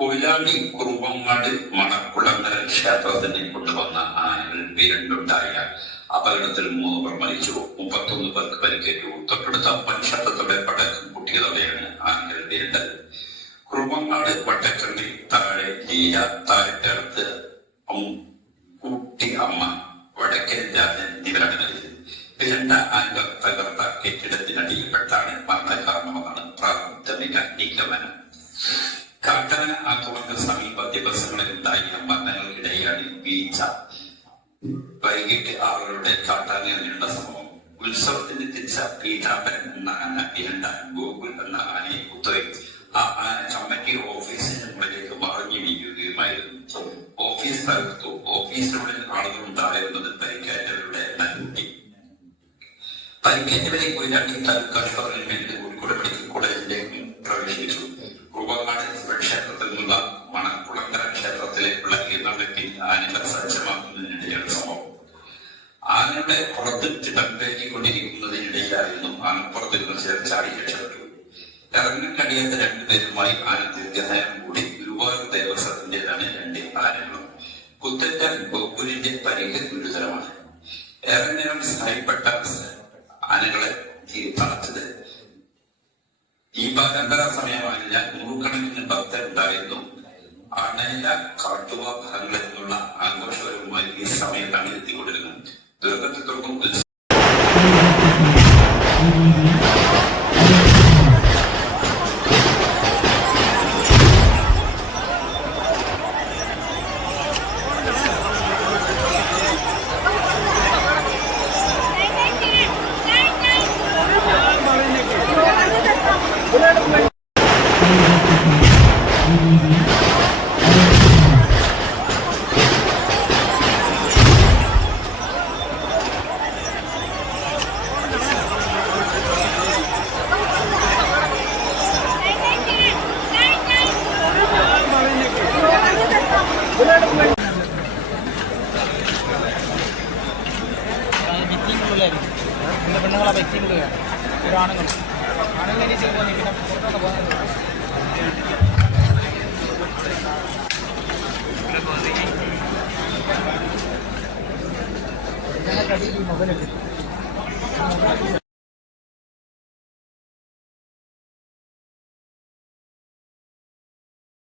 കൊയിലാണ്ടി കുറുവങ്ങാട് മണക്കുളങ്ങര ക്ഷേത്രത്തിന് കൊണ്ടുവന്ന ആനകൾ വിരണ്ടുണ്ടായ അപകടത്തിൽ 3 പേർ മരിച്ചു, 31 പേർക്ക് പരിക്കേറ്റു. തൊട്ടടുത്ത പഞ്ചായത്തോടെ പടക്കം പൊട്ടിയതോടെയാണ് ആനകൾ വിരണ്ടത്. കുറുവങ്ങാട് വട്ടക്കണ്ടി താഴെ ലീല, താഴെടുത്ത് കുട്ടി അമ്മ, വടക്കൻ രാജൻ എന്നിവരാണ് മരിച്ചത്. വിരണ്ട ആനകൾ തകർത്ത കെട്ടിടത്തിനടിയിൽപ്പെട്ടാണ് മരണകാരണമെന്നാണ് പ്രാഥമിക നിഗമനം. കാട്ടാന ആക്രമണത്തിന് സമീപ ദിവസങ്ങളിൽ ഉണ്ടായ മരണങ്ങൾക്കിടെയാണ് വീഴ്ച. വൈകിട്ട് 6 കാട്ടാനയെ നീണ്ട സംഭവം. ഉത്സവത്തിന് തിരിച്ച പീതാംബരൻ എന്ന ആന വിരണ്ട ഗോകുൽ എന്ന ആനയെ കുത്തുകയും ആ ആന കമ്മിറ്റി ഓഫീസിന് മുകളിലേക്ക് മറിഞ്ഞു വീഴുകയുമായിരുന്നു. ഓഫീസ് തകർത്തു. ഓഫീസിനുള്ളിൽ ആളുകൾ ഉണ്ടായിരുന്നത് പരിക്കേറ്റവരുടെ എണ്ണം കൂട്ടി. പരിക്കേറ്റവരെ കൊയിലാണ്ടി താലൂക്ക് ആശുപത്രിയിൽ വേണ്ടി കോഴിക്കോട് മെഡിക്കൽ കോളേജിലേക്ക് പ്രവേശിച്ചു. കുറുവങ്ങാട് ക്ഷേത്രത്തിൽ നിന്നുള്ള മണക്കുളങ്ങര ക്ഷേത്രത്തിലേക്കുള്ള എഴുന്നള്ളത്തിൽ ആനകൾ സജ്ജമാക്കുന്നതിനിടെയാണ് സംഭവം. ആനയുടെ പുറത്ത് ചിടമ്പേറ്റിക്കൊണ്ടിരിക്കുന്നതിനിടയിലായിരുന്നു ആനപ്പുറത്തിൽ ചാടി രക്ഷപ്പെട്ടു. ഇറങ്ങാൻ കഴിയാത്ത 2 പേരുമായി ആന ദീർഘനേരം കൂടി. ഗുരുവായൂർ ദേവസ്വത്തിന്റേതാണ് 2 ആനകളും. കുത്തറ്റ ഗോകുലിന്റെ പരിക്ക് ഗുരുതരമാണ്. ഏറെ നേരം സഹായിപ്പെട്ട ആനകളെ തളച്ചത്. ഈ പാരമ്പര സമയമായതിനാൽ 100കണക്കിന് ഭക്തരുണ്ടായിരുന്നു. അണയില, കാട്ടുവ ഭാഗങ്ങളിൽ നിന്നുള്ള ആഘോഷപരവുമായി ഈ സമയത്താണ് എത്തിക്കൊണ്ടിരുന്നത്. ദുരന്തത്തെ തുടർന്ന് പെണ്ണുങ്ങളെ വ്യക്തികളാണ് ആണുങ്ങൾ ഇനി ചെയ്യുമ്പോൾ പിന്നെ പുറത്തൊക്കെ പോകുന്നത്.